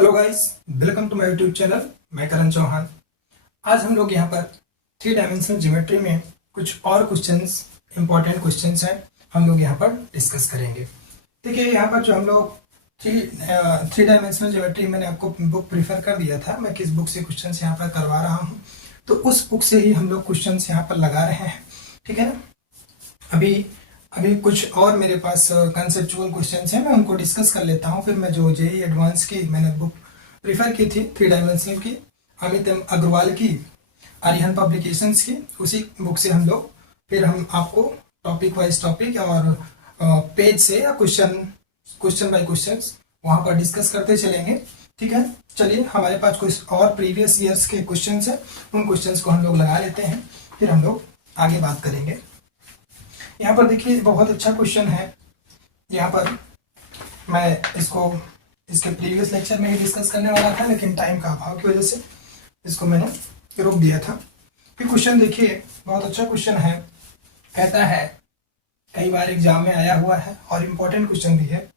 Hello guys, welcome to my YouTube channel. मैं करण चौहान। आज हम लोग यहाँ पर 3 डायमेंशनल ज्योमेट्री में कुछ और क्वेश्चंस, इंपॉर्टेंट क्वेश्चंस हैं, हम लोग यहाँ पर डिस्कस करेंगे। देखिए, यहाँ पर जो हम लोग थ्री डायमेंशनल ज्योमेट्री, मैंने आपको बुक प्रीफर कर दिया था, मैं किस बुक से क्वेश्चंस यहाँ पर करवा रहा हूँ, तो उस बुक से ही हम लोग क्वेश्चंस यहाँ पर लगा रहे हैं। ठीक है ना। अभी अभी कुछ और मेरे पास कंसेप्चुअल क्वेश्चंस हैं, मैं उनको डिस्कस कर लेता हूँ। फिर मैं जो जेईई एडवांस की मैंने बुक प्रीफर की थी 3 डायमेंशनल की, अमित अग्रवाल की, आर्यन पब्लिकेशंस की, उसी बुक से हम लोग फिर हम आपको टॉपिक वाइज टॉपिक और पेज से या क्वेश्चन बाय क्वेश्चन वहाँ पर डिस्कस करते चलेंगे। ठीक है, चलिए हमारे पास कुछ और प्रीवियस ईयर्स के क्वेश्चन हैं, उन क्वेश्चन को हम लोग लगा लेते हैं, फिर हम लोग आगे बात करेंगे। यहाँ पर देखिए, बहुत अच्छा क्वेश्चन है। यहाँ पर मैं इसके प्रीवियस लेक्चर में ही डिस्कस करने वाला था, लेकिन टाइम का अभाव की वजह से इसको मैंने रोक दिया था। फिर क्वेश्चन देखिए, बहुत अच्छा क्वेश्चन है। कहता है, कई बार एग्जाम में आया हुआ है और इम्पोर्टेंट क्वेश्चन भी है।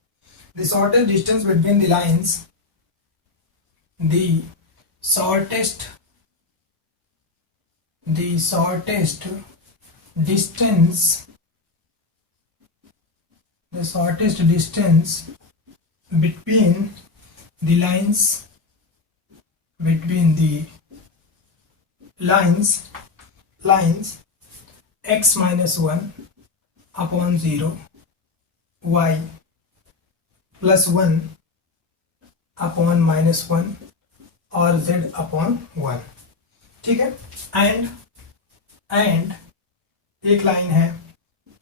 The shortest distance between the lines, the shortest distance between the lines x minus 1 upon 0, y plus 1 upon minus 1 और z upon 1। ठीक है। एंड एक लाइन है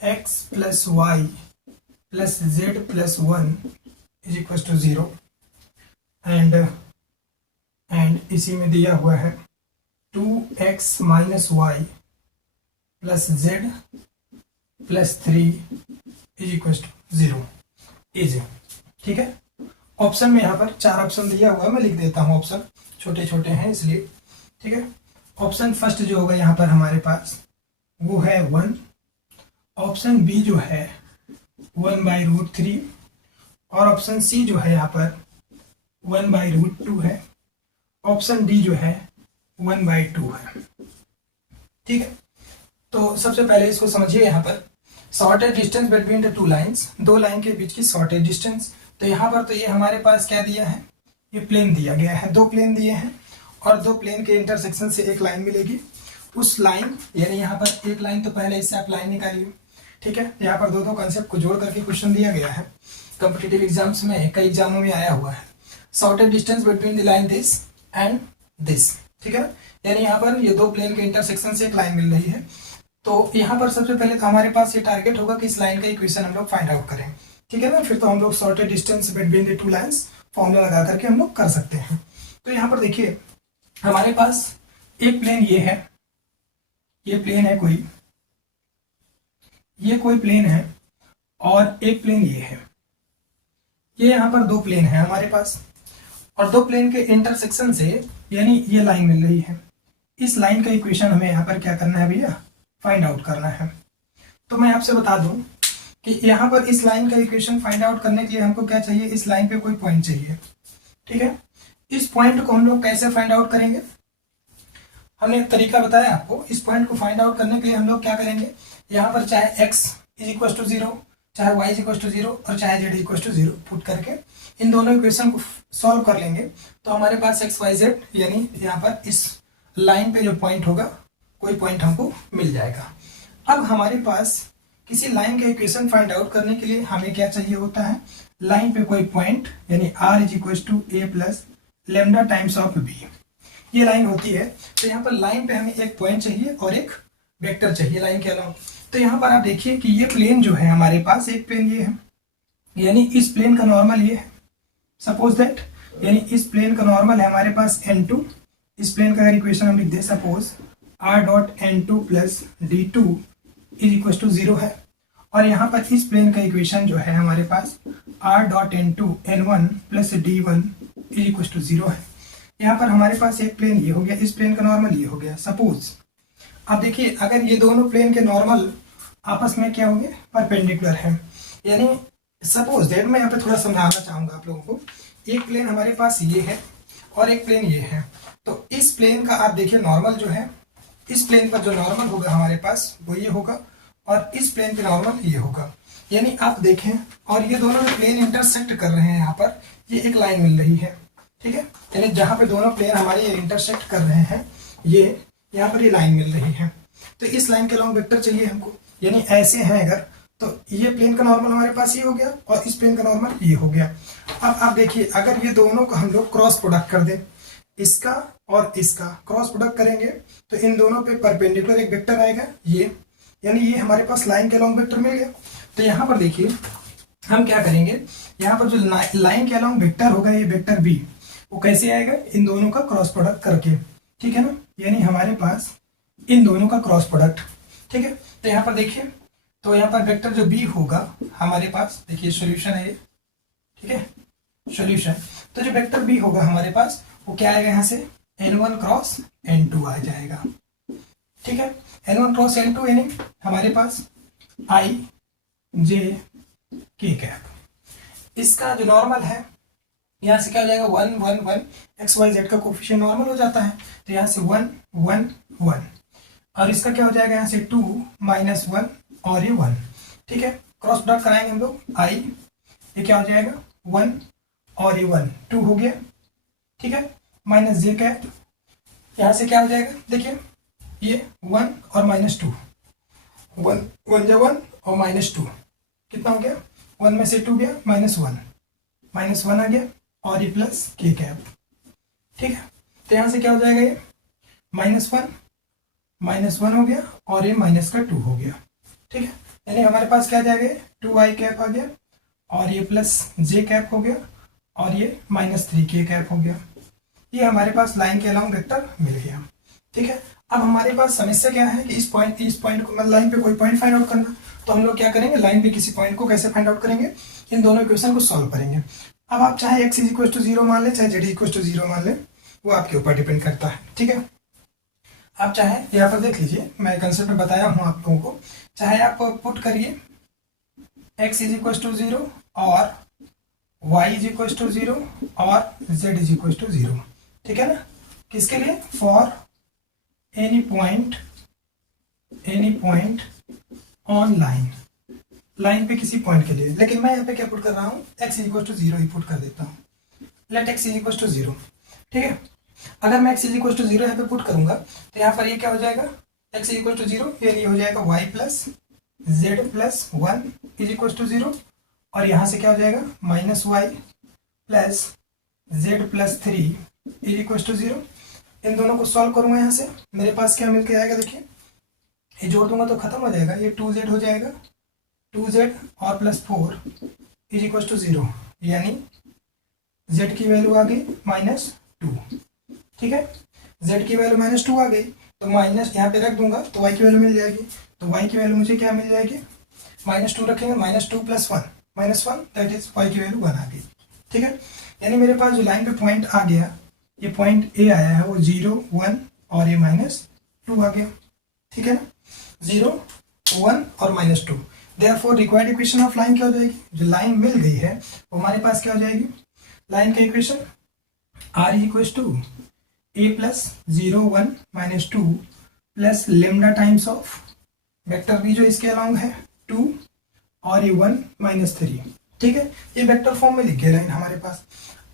x plus y plus z plus 1 is equals to 0, and इसी में दिया हुआ है 2x minus y plus z plus 3 is equals to 0 is. ठीक है। ऑप्शन में यहाँ पर 4 ऑप्शन दिया हुआ है, मैं लिख देता हूँ। ऑप्शन छोटे छोटे हैं इसलिए। ठीक है। ऑप्शन फर्स्ट जो होगा यहाँ पर हमारे पास वो है 1। ऑप्शन बी जो है 1/√3 और ऑप्शन सी जो है यहाँ पर 1/√2 है। ऑप्शन डी जो है 1/2 है। ठीक है। तो सबसे पहले इसको समझिए। यहाँ पर shortage distance between the 2 lines, 2 line के बीच की शॉर्टेज डिस्टेंस। तो यहाँ पर तो ये हमारे पास क्या दिया है, ये प्लेन दिया गया है, 2 प्लेन दिए हैं और 2 प्लेन के इंटरसेक्शन से एक लाइन मिलेगी। उस लाइन, यानी यहाँ पर एक लाइन, तो पहले इससे आप लाइन निकालिए। ठीक है। यहाँ पर दो कॉन्सेप्ट को जोड़ करके क्वेश्चन दिया गया है, कॉम्पिटिटिव एग्जाम्स में, कई एग्जामों में आया हुआ है। Shortage distance between the line this and this. ठीक है। यानी यहाँ पर ये 2 प्लेन के इंटरसेक्शन से एक लाइन मिल रही है। तो यहाँ पर सबसे पहले तो हमारे पास ये टारगेट होगा कि इस लाइन का इक्वेशन हम लोग फाइंड आउट करें। ठीक है ना। फिर तो हम लोग shortage distance between the 2 lines formula लगा करके हम लोग कर सकते हैं। तो यहाँ पर देखिए, हमारे पास एक प्लेन ये है, ये प्लेन है कोई, ये कोई प्लेन है, और एक प्लेन ये है। ये यहाँ पर 2 प्लेन है हमारे पास, और 2 प्लेन के इंटरसेक्शन से यानी ये लाइन मिल रही है। इस लाइन का इक्वेशन हमें यहाँ पर क्या करना है भैया, फाइंड आउट करना है। तो मैं आपसे बता दूं कि यहाँ पर इस लाइन का इक्वेशन फाइंड आउट करने के लिए हमको क्या चाहिए, इस लाइन पे कोई पॉइंट चाहिए। ठीक है। इस पॉइंट को हम लोग कैसे फाइंड आउट करेंगे, हमने एक तरीका बताया आपको। इस पॉइंट को फाइंड आउट करने के लिए हम लोग क्या करेंगे, यहाँ पर चाहे x = 0, चाहे y = 0 और चाहे z = 0 पुट करके इन दोनों इक्वेशन को सॉल्व कर लेंगे। तो हमारे पास x, y, z यानी यहाँ पर इस लाइन पे जो पॉइंट होगा, कोई पॉइंट हमको मिल जाएगा। अब हमारे पास किसी लाइन का इक्वेशन फाइंड आउट करने के लिए हमें क्या चाहिए होता है, लाइन पे कोई पॉइंट, यानी r = a + lambda times of b, ये लाइन होती है। तो यहाँ पर लाइन पे हमें एक पॉइंट चाहिए और एक वेक्टर चाहिए लाइन के अलावा। तो यहाँ पर आप देखिए कि ये प्लेन जो है हमारे पास, एक प्लेन ये है, यानी इस प्लेन का नॉर्मल ये है, सपोज दैट, यानी इस प्लेन का नॉर्मल है हमारे पास n2। इस प्लेन का अगर इक्वेशन हम लिख दें, सपोज r.n2 + d2 = 0 है, और यहाँ पर इस प्लेन का इक्वेशन जो है हमारे पास r.n2 n1 + d1 = 0 है। यहाँ पर हमारे पास एक प्लेन ये हो गया, इस प्लेन का नॉर्मल ये हो गया। सपोज अब देखिए, अगर ये दोनों प्लेन के नॉर्मल आपस में क्या होंगे, परपेंडिकुलर है, यानी सपोज दैट, मैं यहाँ पे थोड़ा समझाना चाहूंगा आप लोगों को एक प्लेन हमारे पास ये है और एक प्लेन ये है। तो इस प्लेन का आप देखिए नॉर्मल जो है, इस प्लेन पर जो नॉर्मल होगा हमारे पास वो ये होगा और इस प्लेन पे नॉर्मल ये होगा। यानी आप देखें और ये दोनों प्लेन इंटरसेक्ट कर रहे हैं, यहाँ पर ये एक लाइन मिल रही है, ठीक है। यानी जहाँ पे दोनों प्लेन हमारे ये इंटरसेक्ट कर रहे हैं, ये यहाँ पर ये लाइन मिल रही है। तो इस लाइन के लॉन्ग वेक्टर चाहिए हमको। यानी ऐसे हैं अगर, तो ये प्लेन का नॉर्मल हमारे पास ये हो गया और इस प्लेन का नॉर्मल ये हो गया। अब आप देखिए अगर ये दोनों को हम लोग क्रॉस प्रोडक्ट कर दें, इसका और इसका क्रॉस प्रोडक्ट करेंगे तो इन दोनों पे परपेंडिकुलर एक वेक्टर आएगा ये, यानी ये हमारे पास लाइन के लॉन्ग वेक्टर मिल गया। तो यहाँ पर देखिए हम क्या करेंगे, यहाँ पर जो लाइन के अलॉन्ग वेक्टर होगा ये वेक्टर बी, वो कैसे आएगा, इन दोनों का क्रॉस प्रोडक्ट करके, ठीक है ना। यानी हमारे पास इन दोनों का क्रॉस प्रोडक्ट, ठीक है। तो यहाँ पर देखिए, तो यहाँ पर वेक्टर जो बी होगा हमारे पास, देखिए सॉल्यूशन है ये, ठीक है, सॉल्यूशन। तो जो वेक्टर बी होगा हमारे पास वो क्या आएगा, यहाँ से n1 क्रॉस n2 आ जाएगा, ठीक है। n1 क्रॉस n2 यानी हमारे पास i j k कैप। इसका जो नॉर्मल है यहाँ से क्या हो जाएगा 1 1 1, एक्स वाई जेड का कोफिशिएंट नॉर्मल हो जाता है, तो यहाँ से 1 1 1 और इसका क्या हो जाएगा यहाँ से 2 -1 और ये 1, ठीक है। क्रॉस प्रोडक्ट कराएंगे हम लोग, i ये क्या हो जाएगा 1 और ये 1 2 हो गया, ठीक है, माइनस जे कैप। यहाँ से क्या हो जाएगा, देखिए ये 1 और -2, 1 1 जा 1 और -2 कितना हो गया, 1 में से 2 गया -1 आ गया और ये प्लस के कैप, ठीक है। तो यहाँ से क्या हो जाएगा, ये -1 हो गया और ये माइनस का 2 हो गया, ठीक है। यानी हमारे पास क्या आ जाएगा 2i कैप आ गया और ये प्लस जे कैप हो गया और ये -3k कैप हो गया। ये हमारे पास लाइन के अलॉन्ग वेक्टर मिल गया, ठीक है। अब हमारे पास समस्या क्या है कि इस पॉइंट को मतलब लाइन पे कोई पॉइंट फाइंड आउट करना, तो हम लोग क्या करेंगे, लाइन पे किसी पॉइंट को कैसे फाइंड आउट करेंगे, इन दोनों इक्वेशन को सॉल्व करेंगे। अब आप चाहे x = 0 मान ले, चाहे z = 0 मान ले, वो आपके ऊपर डिपेंड करता है, ठीक है। आप चाहे यहाँ पर देख लीजिए, मैं कंसेप्ट में बताया हूँ आप लोगों को, चाहे आप पुट करिए x = 0 और y = 0 और z = 0, ठीक है ना। किसके लिए, for any point on line पे किसी पॉइंट के लिए। लेकिन मैं यहाँ पे क्या पुट कर रहा हूँ, x = 0 ही पुट कर देता हूँ, लेट x = 0, ठीक है। अगर मैं x = 0 यहाँ पे पुट करूंगा तो यहाँ पर ये क्या हो जाएगा, x = 0 यानी हो जाएगा y + z + 1 = 0 और यहाँ से क्या हो जाएगा -y + z + 3 = 0। इन दोनों को सॉल्व करूंगा, यहाँ से मेरे पास क्या मिलकर आएगा, देखिए ये जोड़ दूंगा तो खत्म हो जाएगा, ये 2z हो जाएगा, 2z और +4 = 0, यानी z की वैल्यू आ गई -2, ठीक है। z की वैल्यू -2 आ गई तो माइनस यहाँ पे रख दूंगा तो y की वैल्यू मिल जाएगी, तो y की वैल्यू मुझे क्या मिल जाएगी, -2 रखेंगे, -2 + 1 -1 दैट इज y की वैल्यू 1 आ गई, ठीक है। यानी मेरे पास जो लाइन पे पॉइंट आ गया, ये पॉइंट A आया है वो 0 1 और ये -2 आ गया, ठीक है ना, 0 1 और -2। Therefore required equation of line क्या हो जाएगी, जो लाइन मिल गई है वो हमारे पास क्या हो जाएगी, लाइन का equation r = a + 0 1 -2 plus lambda times of vector b जो इसके अलॉन्ग है 2 और ये 1 -3, ठीक है। ये वेक्टर फॉर्म में लिख गया लाइन हमारे पास।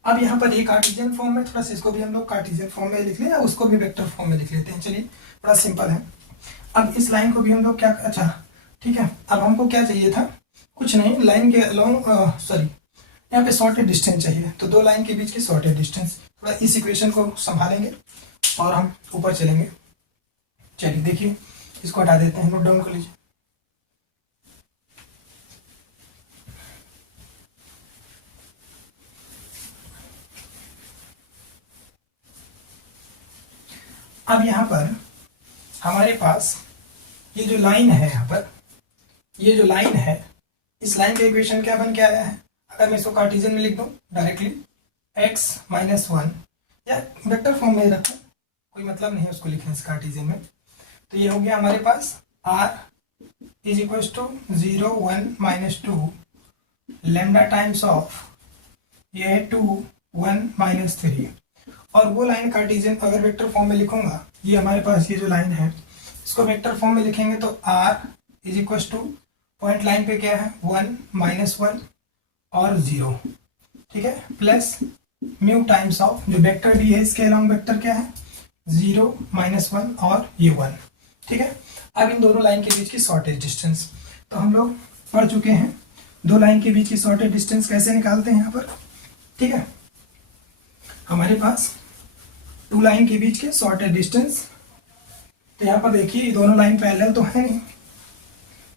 अब यहाँ पर ये कार्टेशियन फॉर्म में, थोड़ा सा इसको भी हम लोग कार्टेशियन फॉर्म में लिख लें या उसको भी वेक्टर फॉर्म में लिख लेते हैं, चलिए बड़ा सिंपल है। अब इस लाइन को भी हम लोग क्या, अच्छा ठीक है, अब हमको क्या चाहिए था, कुछ नहीं, लाइन के अलॉन्ग यहाँ पे शॉर्टेड डिस्टेंस चाहिए, तो दो लाइन के बीच की शॉर्टेड डिस्टेंस, थोड़ा इस इक्वेशन को संभालेंगे और हम ऊपर चलेंगे। चलिए देखिए, इसको हटा देते हैं, नोट डाउन कर लीजिए। अब यहाँ पर हमारे पास ये जो लाइन है, यहाँ पर ये जो लाइन है, इस लाइन का इक्वेशन क्या बन के आया है, अगर मैं इसको कार्टेशियन में लिख दूं डायरेक्टली, x - 1 या वेक्टर फॉर्म में रखूं, कोई मतलब नहीं है उसको लिखने से कार्टेशियन में, तो ये हो गया हमारे पास r = 0 1 -2 लेमडा टाइम्स ऑफ ये है 2 1 माइनस 3। और वो लाइन कार्टेशियन अगर वेक्टर फॉर्म में लिखूंगा, ये हमारे पास ये जो लाइन है इसको वेक्टर फॉर्म में लिखेंगे तो r is equal two point line पे क्या है 1 माइनस 1 और 0, ठीक है, प्लस म्यू टाइम्स ऑफ जो वेक्टर डी है इसके अलॉन्ग वेक्टर क्या है 0 माइनस 1 और ये 1, ठीक है। अब इन दोनों लाइन के बीच की शॉर्टेज डिस्टेंस तो हम लोग पढ़ चुके हैं, दो लाइन के बीच की शॉर्टेज डिस्टेंस कैसे निकालते हैं यहाँ पर, ठीक है। हमारे पास टू लाइन के बीच के शॉर्टेज डिस्टेंस, तो यहाँ पर देखिए ये दोनों लाइन पैरेलल तो है नहीं,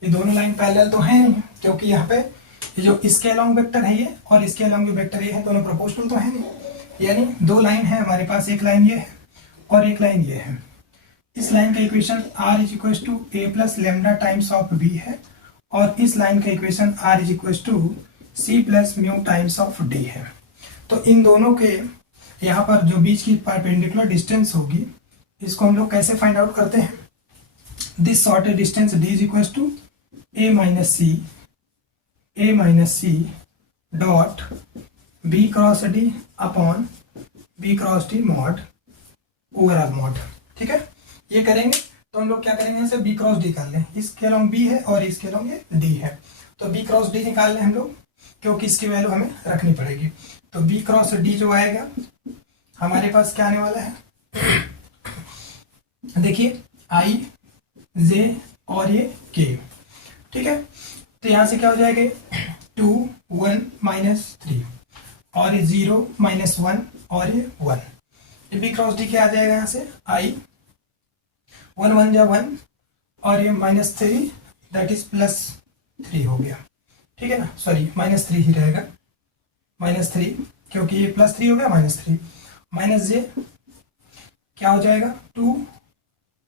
ये दोनों लाइन पैरेलल तो है नहीं, क्योंकि यहाँ पे ये जो इसके अलॉन्ग वेक्टर है ये और इसके अलॉन्ग जो वेक्टर ये है दोनों प्रोपोर्शनल तो है नहीं, यानी दो लाइन है हमारे पास, एक लाइन ये है और एक लाइन ये है। इस लाइन का equation r is equal to a plus lambda times of b है और इस लाइन का equation r is equal to c plus mu times of d है। तो इन दोनों के यहाँ पर जो बीच की परपेंडिकुलर डिस्टेंस होगी इसको हम लोग कैसे फाइंड आउट करते हैं, this shortest distance d is equal to a minus c dot b cross d upon b cross d mod overall mod, ठीक है। ये करेंगे तो हम लोग क्या करेंगे, इसे b क्रॉस d कर लें, इसके अलॉन्ग b है और इसके अलॉन्ग ये d है, तो b क्रॉस d निकाल लें हम लोग, क्योंकि इसकी वैल्यू हमें रखनी पड़ेगी। तो b क्रॉस d जो आएगा हमारे पास क्या आने वाला है, देखिए i j और ये k, ठीक है। तो यहां से क्या हो जाएगा 2 1 माइनस 3 और ये 0 माइनस 1 और ये 1, ये b क्रॉस d क्या आ जाएगा यहाँ से i 1 1 जा 1 और ये माइनस 3 दैट इज प्लस 3 हो गया, ठीक है ना, सॉरी माइनस 3 ही रहेगा, माइनस 3 क्योंकि ये प्लस 3 हो गया माइनस 3, माइनस जे क्या हो जाएगा 2,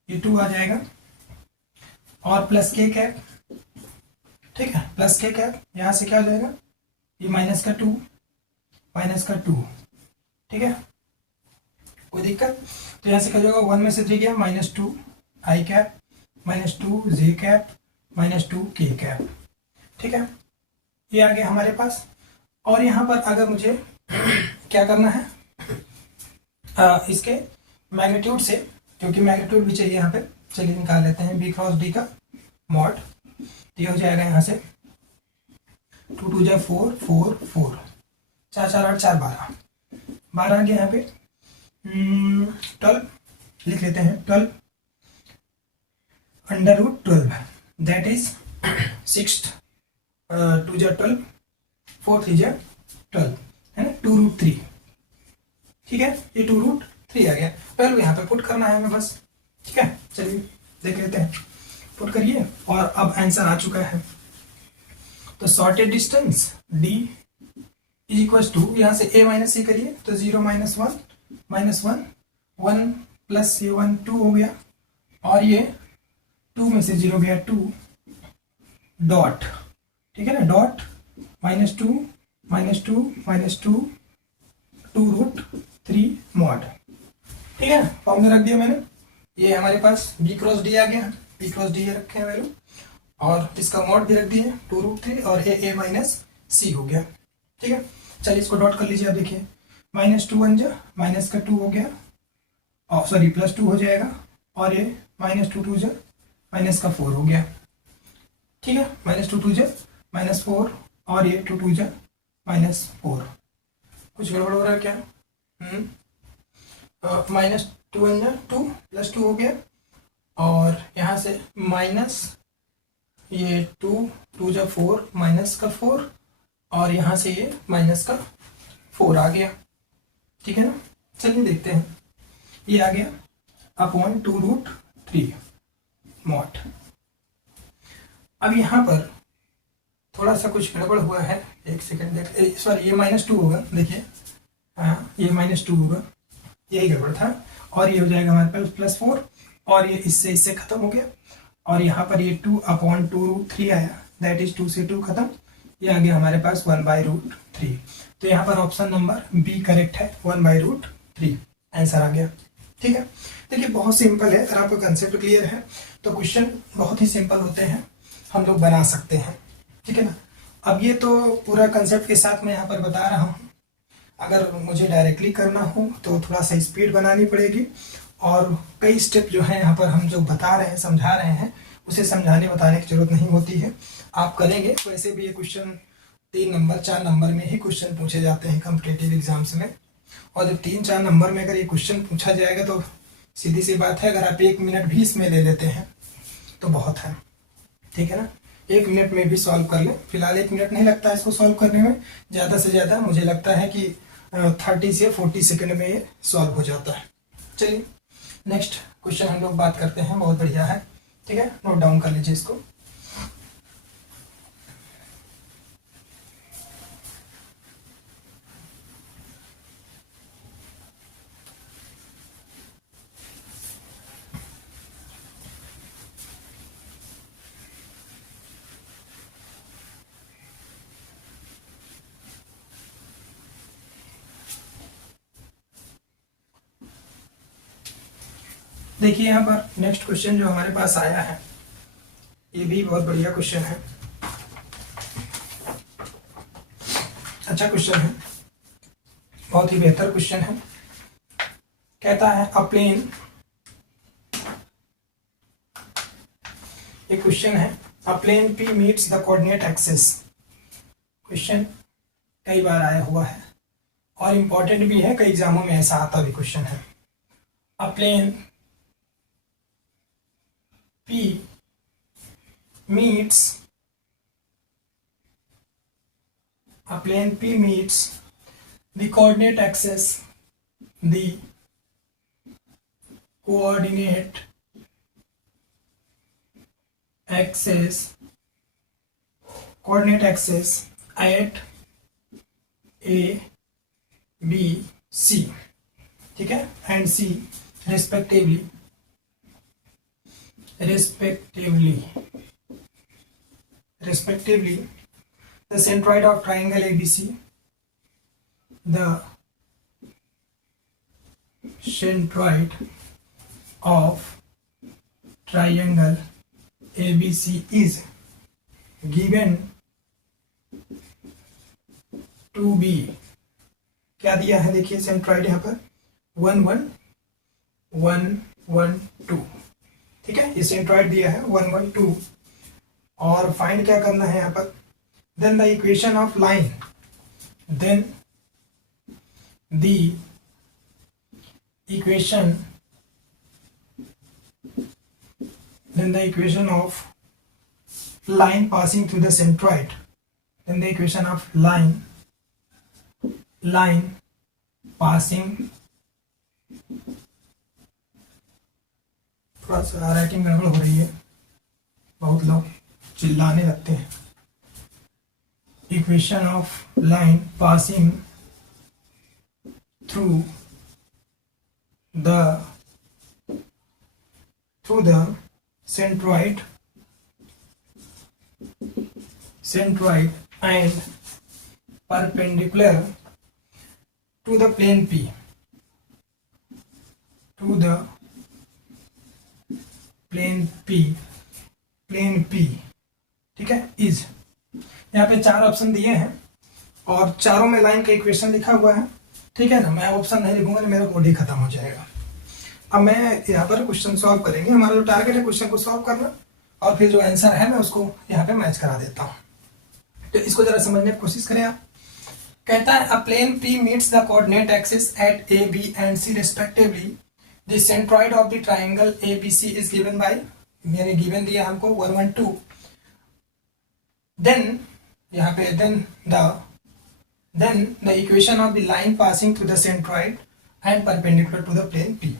ये 2 आ जाएगा और प्लस के कैप, ठीक है, प्लस के कैप यहाँ से क्या हो जाएगा ये माइनस का 2 माइनस का 2, ठीक है, कोई दिक्कत। तो यहाँ से क्या हो जाएगा 1 में से 3 गया माइनस 2 आई कैप माइनस 2 जे कैप माइनस 2 के कैप, ठीक है, ये आ गया हमारे पास। और यहाँ पर अगर मुझे क्या करना है इसके मैग्नीट्यूड से, क्योंकि मैग्नीट्यूड भी चाहिए यहाँ पे, चलिए निकाल लेते हैं b क्रॉस d का मॉड, ये हो जाएगा यहाँ से 2 2 जा 4 4 4 4 4 8 4 12 आ गया यहाँ पे 12 लिख लेते हैं, 12 अंडर रूट 12 दैट इज 6 2 जा 12 4 3 जा 12 है ना, 2 रूट 3, ठीक है, ये 2 रूट 3 आ गया, 12 यहाँ पे पुट करना है हमें बस, ठीक है। चलिए देख लेते हैं, पुट करिए और अब आंसर आ चुका है। तो shortest distance d is equal to, यहाँ से a माइनस सी करिए तो 0 माइनस 1 1 प्लस ये 1 2 हो गया और ये 2 में से 0 गया 2 डॉट, ठीक है ना, dot minus 2 minus 2 minus 2 2 root 3 mod, ठीक है, फॉर्म में रख दिया मैंने। ये हमारे पास b क्रॉस d आ गया, b क्रॉस d ये रखे हैं वैल्यू और इसका मॉड भी रख दिए 2 रूट 3 और a माइनस सी हो गया, ठीक है। चलिए इसको डॉट कर लीजिए, आप देखिए माइनस 2 1 जा माइनस का 2 हो गया और सॉरी प्लस 2 हो जाएगा और ये माइनस 2 2 जा माइनस का 4 हो गया, ठीक है, माइनस 2 2 जा माइनस 4 और ये 2 2 जा माइनस 4, कुछ गड़बड़ हो रहा है क्या, माइनस 2 1 जा 2 प्लस 2 हो गया और यहाँ से माइनस ये 2 2 जा 4 माइनस का 4 और यहाँ से ये माइनस का 4 आ गया, ठीक है ना। चलिए देखते हैं, ये आ गया अपॉन 2 रूट 3 मॉड। अब यहाँ पर थोड़ा सा कुछ गड़बड़ हुआ है, एक सेकंड देख, सॉरी ये माइनस 2 होगा, देखिए हाँ ये माइनस 2 होगा, यही गड़बड़ था और ये हो जाएगा हमारे पास प्लस 4 और ये इससे खत्म हो गया और यहाँ पर ये 2 अपॉन 2 रूट 3 आया, दैट इज 2 से 2 खत्म, ये आ गया हमारे पास 1 बाई रूट 3। तो यहाँ पर ऑप्शन नंबर बी करेक्ट है, 1 बाई रूट 3 आंसर आ गया, ठीक है। देखिए बहुत सिंपल है, अगर आपको कंसेप्ट क्लियर है तो क्वेश्चन बहुत ही सिंपल होते हैं, हम लोग बना सकते हैं, ठीक है ना। अब ये तो पूरा कंसेप्ट के साथ मैं यहाँ पर बता रहा हूँ, अगर मुझे डायरेक्टली करना हो तो थोड़ा सा स्पीड बनानी पड़ेगी, और कई स्टेप जो है यहाँ पर हम जो बता रहे हैं, समझा रहे हैं, उसे समझाने बताने की जरूरत नहीं होती है। आप करेंगे वैसे भी ये क्वेश्चन 3 नंबर 4 नंबर में ही क्वेश्चन पूछे जाते हैं कॉम्पिटिटिव एग्जाम्स में। और जब 3-4 नंबर में अगर ये क्वेश्चन पूछा जाएगा तो सीधी सी बात है, अगर आप 1 मिनट भी इसमें ले लेते हैं तो बहुत है, ठीक है ना। 1 मिनट में भी सॉल्व कर लें। फिलहाल 1 मिनट नहीं लगता है इसको सॉल्व करने में, ज़्यादा से ज़्यादा मुझे लगता है कि 30 से 40 सेकंड में ये सॉल्व हो जाता है। चलिए नेक्स्ट क्वेश्चन हम लोग बात करते हैं, बहुत बढ़िया है, ठीक है, नोट डाउन कर लीजिए इसको। देखिए यहाँ पर नेक्स्ट क्वेश्चन जो हमारे पास आया है, ये भी बहुत बढ़िया क्वेश्चन है, अच्छा क्वेश्चन है, बहुत ही बेहतर क्वेश्चन है। कहता है अ प्लेन, ये क्वेश्चन है, a plane P meets the coordinate axis. Question कई बार आया हुआ है और इम्पोर्टेंट भी है, कई एग्जामों में ऐसा आता भी क्वेश्चन है। A plane P meets a plane P meets the coordinate axis, the coordinate axis at A, B, C, ठीक है, and C respectively, the centroid of triangle ABC, the centroid of triangle ABC is given to be, क्या दिया है देखिए centroid यहाँ पर 1 1 1 1 2, ठीक है, ये सेंट्रॉइड दिया है 1 1 2, और फाइंड क्या करना है यहाँ पर, then the equation of line, then the equation of line passing through the centroid, then the equation of line passing, थोड़ा सा राइटिंग गड़बड़ हो रही है, बहुत लोग चिल्लाने लगते हैं। Equation of line passing through the centroid and perpendicular to the plane P, ठीक है, इज, यहाँ पे 4 ऑप्शन दिए हैं और चारों में लाइन का इक्वेशन लिखा हुआ है, ठीक है ना। मैं ऑप्शन नहीं लिखूंगा, मेरा कोड ही खत्म हो जाएगा। अब मैं यहाँ पर क्वेश्चन सॉल्व करेंगे, हमारा जो टारगेट है क्वेश्चन को सॉल्व करना, और फिर जो आंसर है मैं उसको यहाँ पे मैच करा देता हूँ। तो इसको जरा समझने की कोशिश करें आप। कहता है a plane P meets the coordinate axis at A, B and C respectively. The centroid of the triangle ABC is given by, मैंने given दिया हमको 1 1 2, then यहाँ पे then the equation of the line passing through the centroid and perpendicular to the plane P।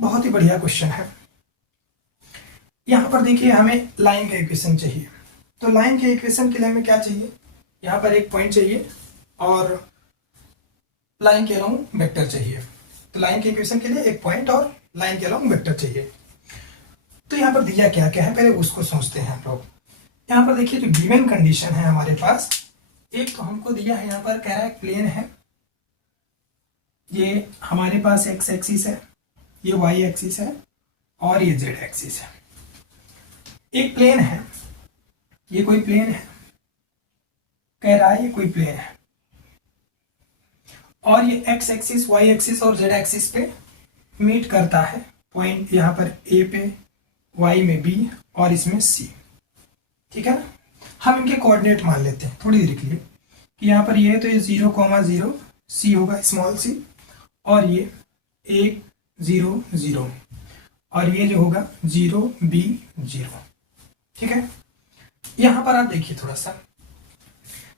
बहुत ही बढ़िया question है। यहाँ पर देखिए हमें लाइन का इक्वेशन चाहिए, तो लाइन के इक्वेशन के लिए हमें क्या चाहिए, यहाँ पर एक पॉइंट चाहिए और लाइन के अलोंग वेक्टर चाहिए। तो लाइन के इक्वेशन के लिए एक पॉइंट और लाइन के अलोंग वेक्टर चाहिए। तो यहाँ पर दिया क्या क्या है, पहले उसको सोचते हैं हम लोग। यहाँ पर देखिए जो गिवन कंडीशन है हमारे पास, एक तो हमको दिया है, यहाँ पर कह रहा है प्लेन है, ये हमारे पास एक्स एक्सिस है, ये वाई एक्सिस है और ये जेड एक्सिस है। एक प्लेन है, ये कोई प्लेन है, कह रहा है ये कोई प्लेन है। और ये एक्स एक्सिस, वाई एक्सिस और जेड एक्सिस पे मीट करता है। पॉइंट यहाँ पर ए पे, वाई में बी और इसमें सी। ठीक है ना। हम इनके कोऑर्डिनेट मान लेते हैं थोड़ी देर के लिए कि यहाँ पर ये है तो ये 0,0 सी होगा, स्मॉल सी, और ये 1 0 0 और ये जो होगा 0 B 0। ठीक है। यहाँ पर आप देखिए थोड़ा सा,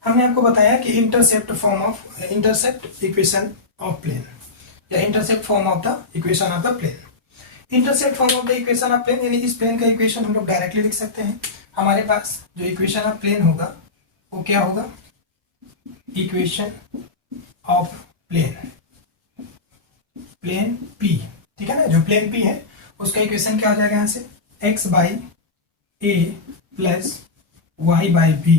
हमने आपको बताया कि इंटरसेप्ट इक्वेशन ऑफ प्लेन या intercept form of the equation of the plane. Intercept form of the equation of plane यानी इस प्लेन का इक्वेशन हम लोग डायरेक्टली लिख सकते हैं। हमारे पास जो इक्वेशन ऑफ प्लेन होगा वो क्या होगा, इक्वेशन ऑफ प्लेन P। ठीक है ना, जो प्लेन P है उसका इक्वेशन क्या हो जाएगा, यहाँ से x by a plus y by b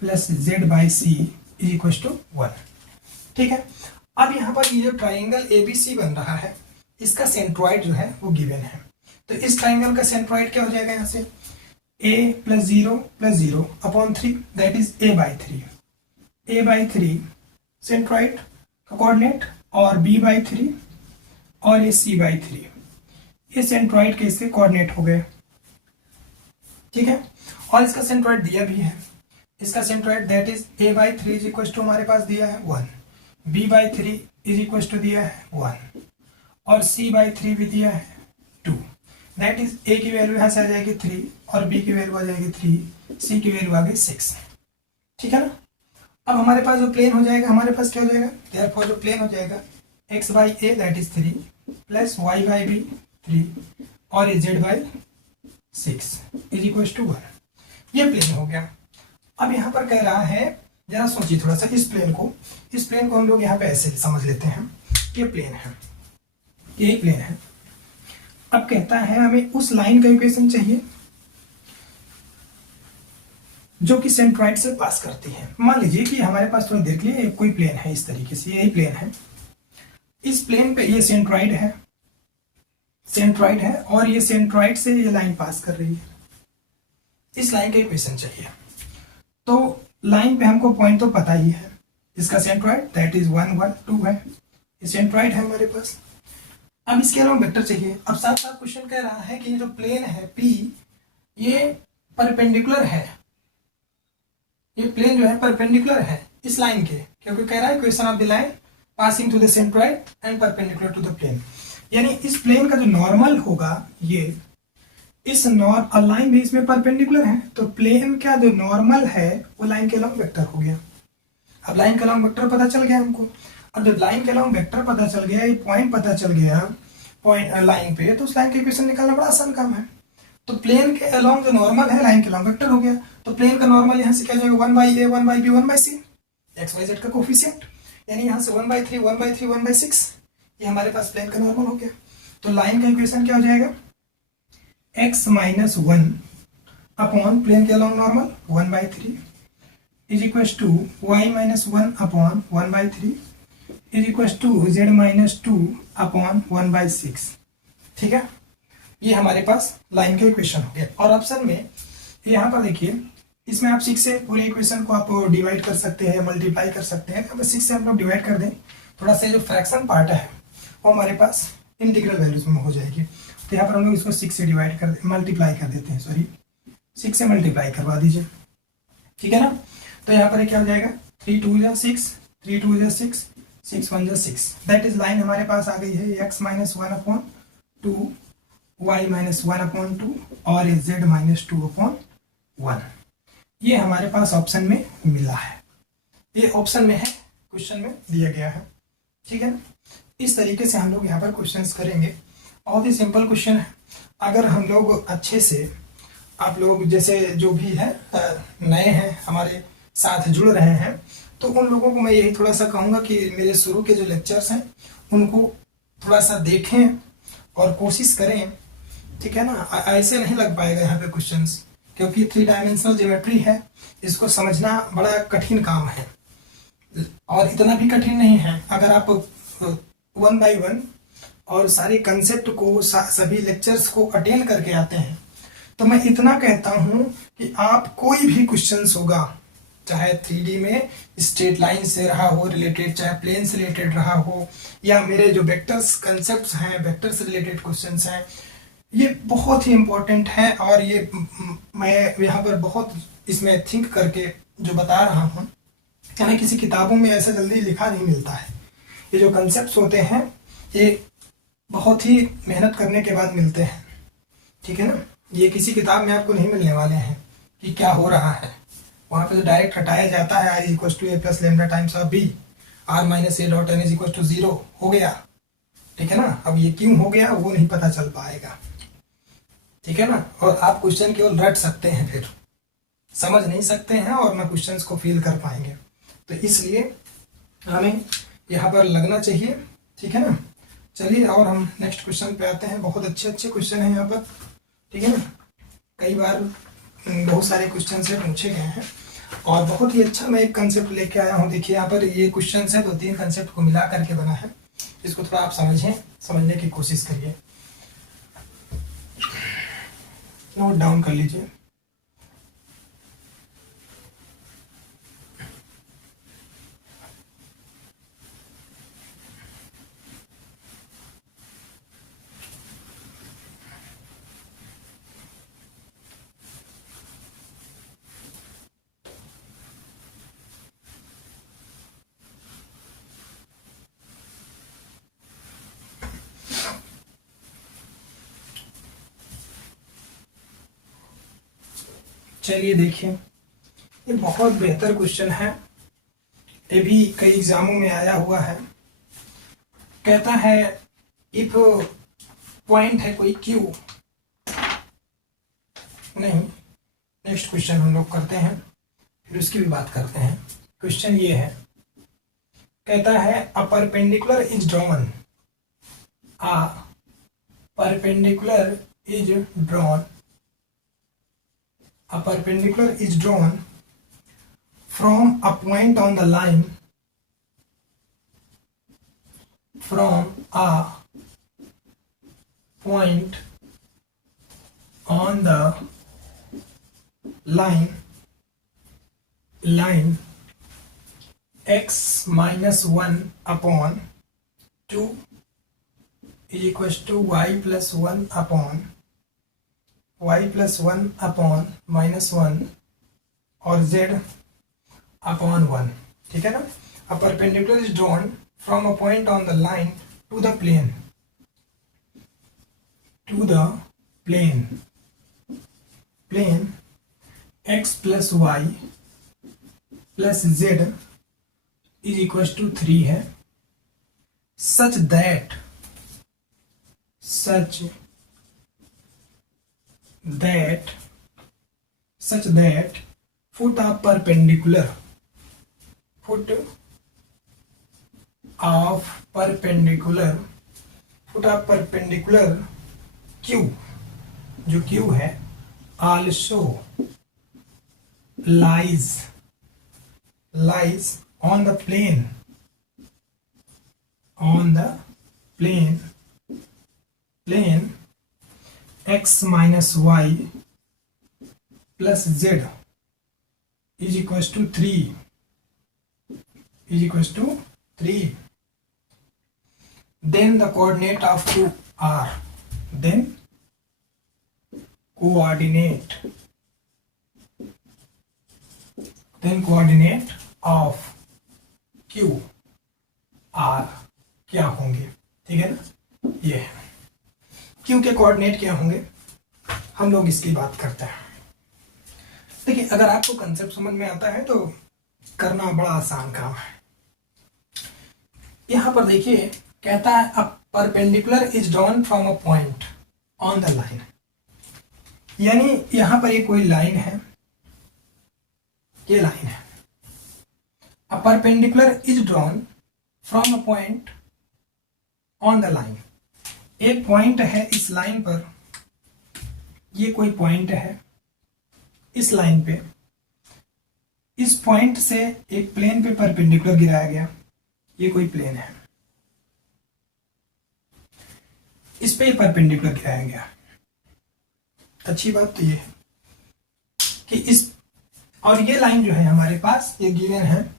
plus z by c is equal to 1। ठीक है। अब यहाँ पर ये जो ट्राइंगल ABC बन रहा है इसका सेंट्रॉइड जो है वो गिवन है। तो इस ट्राइंगल का सेंट्रॉइड क्या हो जाएगा, यहाँ से a plus 0 upon 3 that is a by 3 centroid का कोऑर्डिनेट और b बाई 3 और ये c बाई 3 ये सेंट्रॉइड के इसके कोऑर्डिनेट हो गए। ठीक है। और इसका सेंट्रॉइड दिया भी है, इसका centroid that is a by 3 is equal to हमारे पास दिया है 1, b by 3 is equal to दिया है 1 और c बाई 3 भी दिया है 2। दैट इज a की वैल्यू यहाँ से आ जाएगी 3 और b की वैल्यू आ जाएगी 3, c की वैल्यू आ गई 6। ठीक है ना। अब हमारे पास जो प्लेन हो जाएगा, हमारे पास क्या हो जाएगा, देयरफॉर जो प्लेन हो जाएगा x by a that is 3 plus y by b 3 और ये z by 6 is equal to 1। ये प्लेन हो गया। अब यहाँ पर कह रहा है, जरा सोचिए थोड़ा सा, इस प्लेन को हम लोग यहाँ पे ऐसे समझ लेते हैं, ये प्लेन है, यही प्लेन है। अब कहता है हमें उस लाइन का इक्वेशन चाहिए जो कि सेंट्रॉइड से पास करती है। मान लीजिए कि हमारे पास थोड़ी देर के लिए कोई प्लेन है इस तरीके से, यही प्लेन है, इस प्लेन पे ये सेंट्रॉइड है और ये सेंट्रॉइड से ये लाइन पास कर रही है। इस लाइन का इक्वेशन चाहिए। तो लाइन पे हमको पॉइंट तो पता ही है, इसका सेंट्रॉइड दैट इज 1 1 2 है, ये सेंट्रॉइड है हमारे पास। अब इसके अलावा वेक्टर चाहिए। अब साथ साथ क्वेश्चन कह रहा है कि ये जो प्लेन है P ये परपेंडिकुलर है, ये प्लेन जो है परपेंडिकुलर है इस लाइन के, क्योंकि कह रहा है equation of the line passing through the centroid and perpendicular to the plane. यानी इस प्लेन का जो नॉर्मल होगा, ये इस लाइन भी इसमें परपेंडिकुलर है, तो प्लेन का जो नॉर्मल है वो लाइन के लॉन्ग वेक्टर हो गया। अब लाइन का लॉन्ग वेक्टर पता चल गया हमको। अब जब लाइन के लॉन्ग वेक्टर पता चल गया, ये पॉइंट पता चल गया पॉइंट लाइन पे, तो उस लाइन के इक्वेशन निकालना बड़ा आसान काम है। तो प्लेन के अलॉन्ग जो नॉर्मल है लाइन के लॉन्ग वेक्टर हो गया। तो प्लेन का नॉर्मल यहाँ से क्या जाएगा, 1 by a 1 by b 1 by c, x y z का कोफिशिएंट, यानी यहाँ से 1 बाई 3 1 बाई 3 1 बाई 6, ये हमारे पास प्लेन का नॉर्मल हो गया। तो लाइन का इक्वेशन क्या हो जाएगा, x माइनस 1 अपॉन प्लेन के along normal 1 by 3 is equal to y minus 1 upon 1 by 3 is equal to z minus 2 upon 1 by 6। ठीक है। ये हमारे पास लाइन का इक्वेशन हो गया। और ऑप्शन में यहाँ पर देखिए, इसमें आप 6 से पूरे इक्वेशन को आप डिवाइड कर सकते हैं, मल्टीप्लाई कर सकते हैं। अब 6 से हम लोग डिवाइड कर दें, थोड़ा सा जो फ्रैक्शन पार्ट है वो हमारे पास इंटीग्रल वैल्यूज में हो जाएगी। तो यहाँ पर हम लोग इसको 6 से डिवाइड कर मल्टीप्लाई कर देते हैं, 6 से मल्टीप्लाई करवा दीजिए। ठीक है ना। तो यहाँ पर क्या हो जाएगा, 3 2 जा 6 3 2 जा 6 6 1 जा 6, दैट इज लाइन हमारे पास आ गई है x minus 1 upon 2 y minus 1 upon 2 और z माइनस 2 अपॉन 1। ये हमारे पास ऑप्शन में मिला है, ये ऑप्शन में है, क्वेश्चन में दिया गया है। ठीक है ना। इस तरीके से हम लोग यहाँ पर क्वेश्चंस करेंगे। बहुत ही सिंपल क्वेश्चन है। अगर हम लोग अच्छे से, आप लोग जैसे जो भी है नए हैं हमारे साथ जुड़ रहे हैं, तो उन लोगों को मैं यही थोड़ा सा कहूँगा कि मेरे शुरू के जो लेक्चर्स हैं उनको थोड़ा सा देखें और कोशिश करें। ठीक है ना। ऐसे नहीं लग पाएगा यहाँ पे क्वेश्चंस, क्योंकि 3 डायमेंशनल ज्योमेट्री है, इसको समझना बड़ा कठिन काम है और इतना भी कठिन नहीं है। अगर आप 1 बाई 1 और सारे कंसेप्ट को सभी लेक्चर्स को अटेंड करके आते हैं, तो मैं इतना कहता हूं कि आप कोई भी क्वेश्चंस होगा चाहे 3D में स्ट्रेट लाइन से रहा हो रिलेटेड, चाहे प्लेन से रिलेटेड रहा हो, या मेरे जो वेक्टर्स कंसेप्ट्स हैं, वेक्टर से रिलेटेड क्वेश्चंस हैं, ये बहुत ही इम्पोर्टेंट है। और ये मैं यहाँ पर बहुत इसमें थिंक करके जो बता रहा हूँ, यानी किसी किताबों में ऐसा जल्दी लिखा नहीं मिलता है। ये जो कंसेप्ट्स होते हैं ये बहुत ही मेहनत करने के बाद मिलते हैं, ठीक है ना। ये किसी किताब में आपको नहीं मिलने वाले हैं कि क्या हो रहा है। वहाँ पे तो डायरेक्ट हटाया जाता है i equal to a plus lambda times of b r minus a dot n is equal to 0 हो गया, ठीक है ना। अब ये क्यों हो गया वो नहीं पता चल पाएगा, ठीक है ना। और आप क्वेश्चन केवल रट सकते हैं, फिर समझ नहीं सकते हैं और ना क्वेश्चंस को फील कर पाएंगे। तो इसलिए हमें यहाँ पर लगना चाहिए, ठीक है ना। चलिए और हम नेक्स्ट क्वेश्चन पे आते हैं। बहुत अच्छे अच्छे क्वेश्चन हैं यहाँ पर, ठीक है ना। कई बार बहुत सारे क्वेश्चन से पूछे गए हैं और बहुत ही अच्छा मैं एक कंसेप्ट लेके आया हूँ। देखिए यहाँ पर ये क्वेश्चन है, 2-3 कंसेप्ट को मिला करके बना है। इसको थोड़ा आप समझने की कोशिश करिए, नोट डाउन कर लीजिए। चलिए देखिए, ये बहुत बेहतर क्वेश्चन है, ये भी कई एग्जामों में आया हुआ है। कहता है इफ पॉइंट है कोई क्यू, नहीं, नेक्स्ट क्वेश्चन हम लोग करते हैं फिर उसकी भी बात करते हैं। क्वेश्चन ये है, कहता है a perpendicular is drawn, a perpendicular is drawn, a perpendicular is drawn from a point on the line, from a point on the line x minus 1 upon 2 is equals to y plus 1 upon y plus 1 upon minus 1 और z upon 1, ठीक है ना। A perpendicular is drawn from a point on the line to the plane, plane x plus y plus z is equals to 3 है, such that foot of perpendicular q, जो q है, also lies on the plane x minus y plus z is equals to 3, then the coordinate of q are, then coordinate of q r क्या होंगे, ठीक है ना। ये q के coordinate क्या होंगे, हम लोग इसकी बात करते हैं। देखिए अगर आपको कंसेप्ट समझ में आता है तो करना बड़ा आसान काम है। यहां पर देखिए कहता है a perpendicular is drawn from a point on the line, यानी यहां पर ये कोई लाइन है, ये लाइन है। A perpendicular is drawn from a point on the line, एक पॉइंट है इस लाइन पर, ये कोई पॉइंट है इस लाइन पे, इस पॉइंट से एक प्लेन पे परपेंडिकुलर गिराया गया, ये कोई प्लेन है, इस पे परपेंडिकुलर गिराया गया। अच्छी बात तो ये है कि इस और ये लाइन जो है हमारे पास ये गिवन है,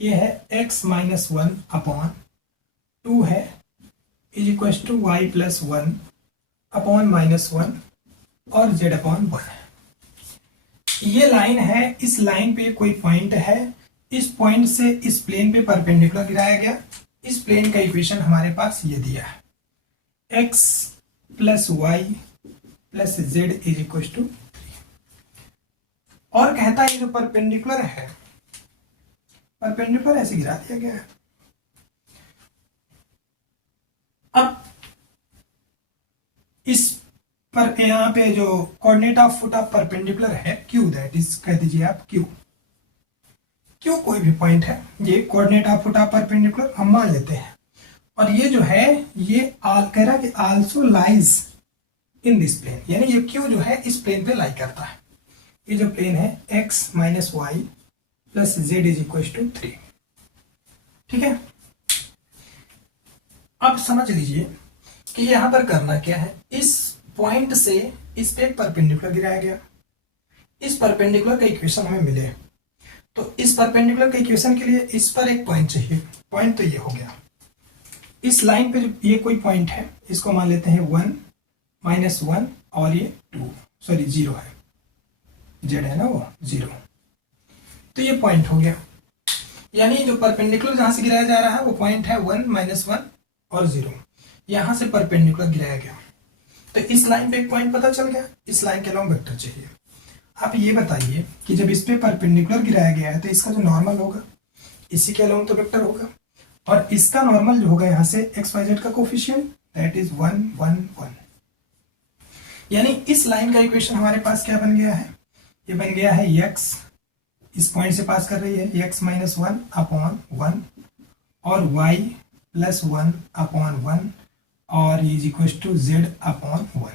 ये है x माइनस 1/2 है is equal to y plus 1/-1 और z/1 है। ये लाइन है, इस लाइन पे कोई पॉइंट है, इस पॉइंट से इस प्लेन पे परपेंडिकुलर गिराया गया। इस प्लेन का इक्वेशन हमारे पास ये दिया है, x plus y plus z is equal to, और कहता है जो परपेंडिकुलर है, परपेंडिकुलर ऐसे गिरा दिया गया है। अब इस पर यहाँ पे जो coordinate of foot of perpendicular है क्यू, दैट इज कह दीजिए आप क्यू, क्यू कोई भी पॉइंट है, ये coordinate of foot of perpendicular हम मान लेते हैं। और ये जो है ये कह रहा है कि also lies in this plane, यानी ये क्यू जो है इस प्लेन पे लाई करता है। ये जो प्लेन है x minus y plus z is equal to 3, ठीक है। अब समझ लीजिए कि यहां पर करना क्या है, इस पॉइंट से इस पे एक परपेंडिकुलर गिराया गया, इस परपेंडिकुलर का इक्वेशन हमें मिले, तो इस परपेंडिकुलर के इक्वेशन के लिए इस पर एक पॉइंट चाहिए। पॉइंट तो ये हो गया, इस लाइन पे ये कोई पॉइंट है, इसको मान लेते हैं 1 माइनस 1 और ये 2 सॉरी 0 है, जेड है ना वो 0, तो ये पॉइंट हो गया। यानी जो परपेंडिकुलर जहां से गिराया जा रहा है वो पॉइंट है 1 माइनस 1 और 0, यहां से परपेंडिकुलर गिराया गया। तो इस लाइन पे एक पॉइंट पता चल गया, इस लाइन के अलोंग वेक्टर चाहिए। आप ये बताइए कि जब इस पे परपेंडिकुलर गिराया गया है तो इसका जो नॉर्मल होगा इसी के अलोंग तो वेक्टर होगा, और इसका नॉर्मल जो होगा यहाँ से एक्स वाई जेड का कोफिशिएंट दैट इज 1 1 1। यानी इस लाइन का इक्वेशन हमारे पास क्या बन गया है, ये बन गया है x, इस पॉइंट से पास कर रही है x माइनस 1/1 और y प्लस 1/1 और इज इक्वल टू z/1।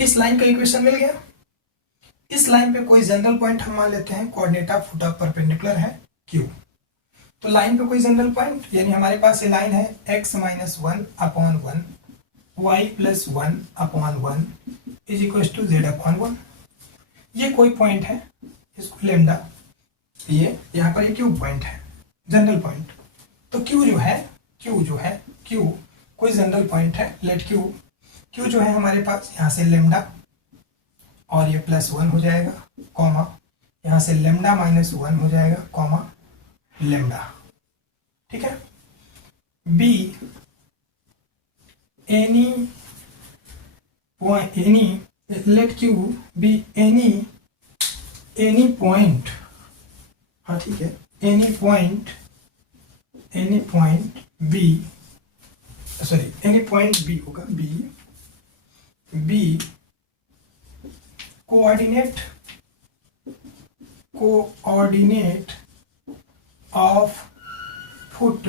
इस लाइन का इक्वेशन मिल गया। इस लाइन पे कोई जनरल पॉइंट हम मान लेते हैं, coordinate of foot of perpendicular है q, तो लाइन पे कोई जनरल पॉइंट, यानी हमारे पास ये लाइन है x minus 1/1 y plus 1/1 is equal to z/1। ये कोई पॉइंट है, इसको लेमडा, ये यहाँ पर ये क्यू पॉइंट है, जनरल पॉइंट। तो क्यू जो है क्यू कोई जनरल पॉइंट है, लेट क्यू जो है हमारे पास यहाँ से लेमडा और ये प्लस 1 हो जाएगा, कॉमा यहाँ से लेमडा माइनस 1 हो जाएगा, कॉमा लेमडा, ठीक है। B any let Q be any point, हाँ ठीक है, any point B, sorry any point B होगा, B coordinate of foot,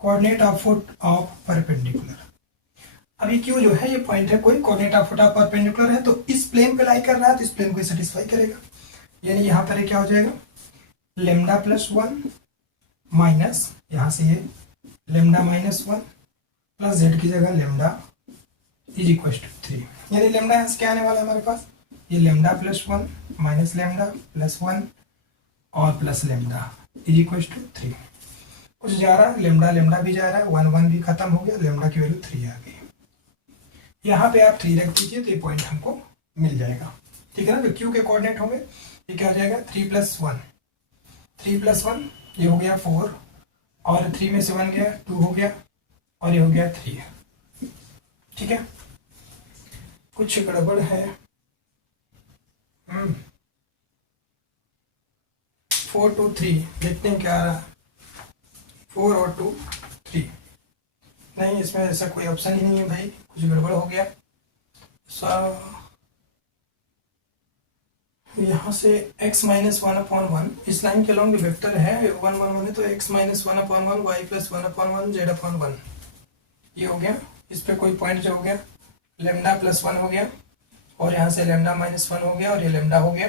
coordinate of foot of perpendicular. अभी क्यू जो है ये पॉइंट है, कोई coordinate of foot of perpendicular है, तो इस प्लेन पे लाई कर रहा है, तो इस प्लेन को सेटिस्फाई करेगा। यानी यहाँ पर क्या हो जाएगा, लेमडा प्लस 1 माइनस यहाँ से ये लेमडा माइनस 1 प्लस जेड की जगह लेमडा इज इक्वल टू 3। यानी लेमडा यहाँ से क्या आने वाला है हमारे पास, ये lambda plus 1 minus lambda plus 1 और plus lambda is equal to 3। कुछ जा रहा है, लेमडा भी जा रहा है, 1 1 भी खत्म हो गया, लेमडा की वैल्यू 3 आ गई। यहाँ पे आप 3 रख दीजिए तो ये पॉइंट हमको मिल जाएगा, ठीक है ना। तो क्यू के कोऑर्डिनेट होंगे, ये क्या हो जाएगा 3 प्लस 1 ये हो गया 4 और 3 में से 1 गया 2 हो गया और ये हो गया 3, ठीक है। कुछ गड़बड़ है, 4 2 3 देखते हैं क्या आ रहा है, 4 और 2 3, नहीं इसमें ऐसा कोई ऑप्शन ही नहीं है भाई, कुछ गड़बड़ हो गया। यहाँ से x माइनस 1/1 इस लाइन के अलॉन्ग वेक्टर है 1 1 1 है, तो x minus 1/1 y plus 1/1 z/1 ये हो गया। इस पे कोई पॉइंट जो हो गया, लेमडा प्लस 1 हो गया और यहाँ से लेमडा माइनस 1 हो गया और ये लेमडा हो गया।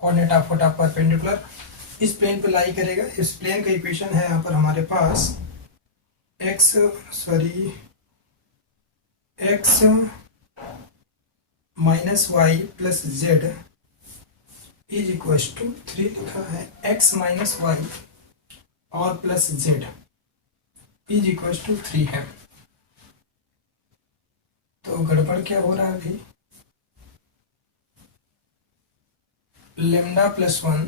Coordinate of foot of perpendicular इस प्लेन पे लाई करेगा। इस प्लेन का इक्वेशन है यहाँ पर हमारे पास x minus y plus z is equal to 3 लिखा है, एक्स माइनस वाई और plus z is equal to 3 है। तो गड़बड़ क्या हो रहा है अभी, lambda plus 1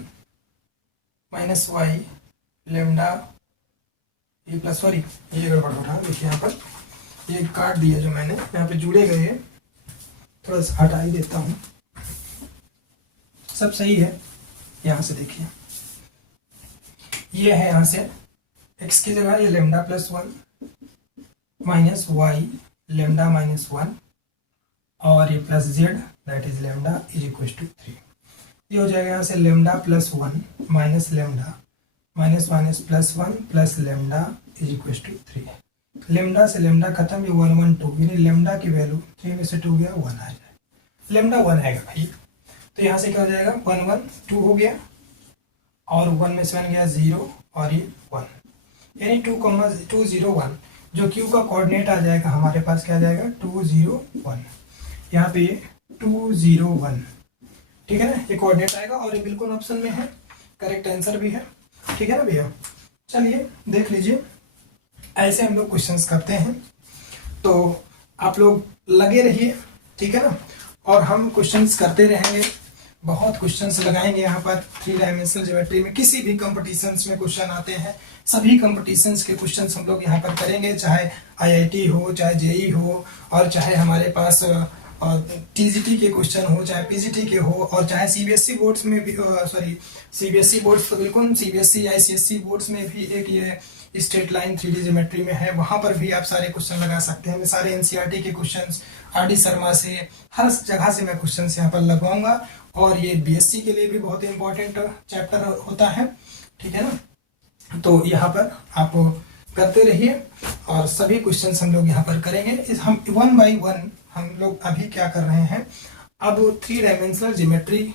minus y lambda ये प्लस, सॉरी ये गड़बड़ हो रहा है। देखिए यहाँ पर ये काट दिया जो मैंने, यहाँ पे जुड़े गए, थोड़ा सा हटा ही देता हूँ, सब सही है। यहाँ से देखिए ये है, यहाँ से x की जगह ये lambda plus 1 minus y lambda minus 1 और ये plus z that is lambda is equal to 3। ये हो जाएगा यहाँ से lambda plus 1 minus lambda minus minus plus 1 plus lambda is equal to 3। Lambda से लेमडा खत्म, ये 1 1 2, यानी लेमडा की वैल्यू 3 में से 2 गया 1 आ जाएगा, लेमडा 1 आएगा भाई। तो यहाँ से क्या हो जाएगा 1 1 2 हो गया और 1 में से 1 गया 0 और ये 1, यानी 2 0 1 जो क्यू का कोऑर्डिनेट आ जाएगा हमारे पास क्या आ जाएगा 2 0 1। यहाँ पे ये 2 0 1, ठीक है ना, ये कोऑर्डिनेट आएगा और ये बिल्कुल ऑप्शन में है, करेक्ट आंसर भी है, ठीक है ना भैया। चलिए देख लीजिए, ऐसे हम लोग क्वेश्चंस करते हैं, तो आप लोग लगे रहिए, ठीक है ना, और हम क्वेश्चंस करते रहेंगे, बहुत क्वेश्चंस लगाएंगे यहाँ पर 3 डायमेंशनल ज्योमेट्री में। किसी भी कंपटीशंस में क्वेश्चन आते हैं, सभी कंपटीशंस के क्वेश्चंस हम लोग यहाँ पर करेंगे, चाहे आईआईटी हो, चाहे जेई हो, और चाहे हमारे पास टीजीटी के क्वेश्चन हो, चाहे पीजीटी के हो, और चाहे सीबीएसई बोर्ड्स में भी, सॉरी सीबीएसई बोर्ड्स तो बिल्कुल, सीबीएसई आईसीएसई बोर्ड्स में भी एक ये स्ट्रेट लाइन 3D ज्योमेट्री में है, वहां पर भी आप सारे क्वेश्चन लगा सकते हैं। मैं सारे एनसीईआरटी के क्वेश्चंस, आरडी शर्मा से, हर जगह से मैं क्वेश्चंस यहाँ पर लगवाऊंगा, और ये बीएससी के लिए भी बहुत इंपॉर्टेंट चैप्टर होता है, ठीक है ना। तो यहाँ पर आप करते रहिए और सभी क्वेश्चंस हम लोग यहाँ पर करेंगे। इस हम 1 बाई 1 हम लोग अभी क्या कर रहे हैं, अब 3 डायमेंशनल ज्योमेट्री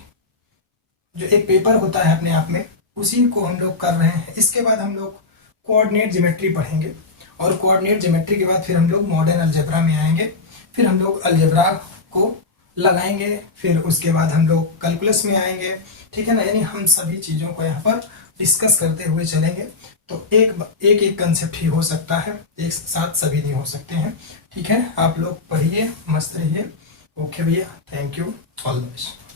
जो एक पेपर होता है अपने आप में, उसी को हम लोग कर रहे हैं। इसके बाद हम लोग कोऑर्डिनेट ज्योमेट्री पढ़ेंगे, और कोऑर्डिनेट ज्योमेट्री के बाद फिर हम लोग मॉडर्न अलजेब्रा में आएंगे, फिर हम लोग अलजेब्रा को लगाएंगे, फिर उसके बाद हम लोग कैलकुलस में आएंगे, ठीक है ना। यानी हम सभी चीज़ों को यहाँ पर डिस्कस करते हुए चलेंगे। तो एक कंसेप्ट ही हो सकता है, एक साथ सभी नहीं हो सकते हैं, ठीक है। आप लोग पढ़िए, मस्त रहिए। ओके भैया, thank you, all the best.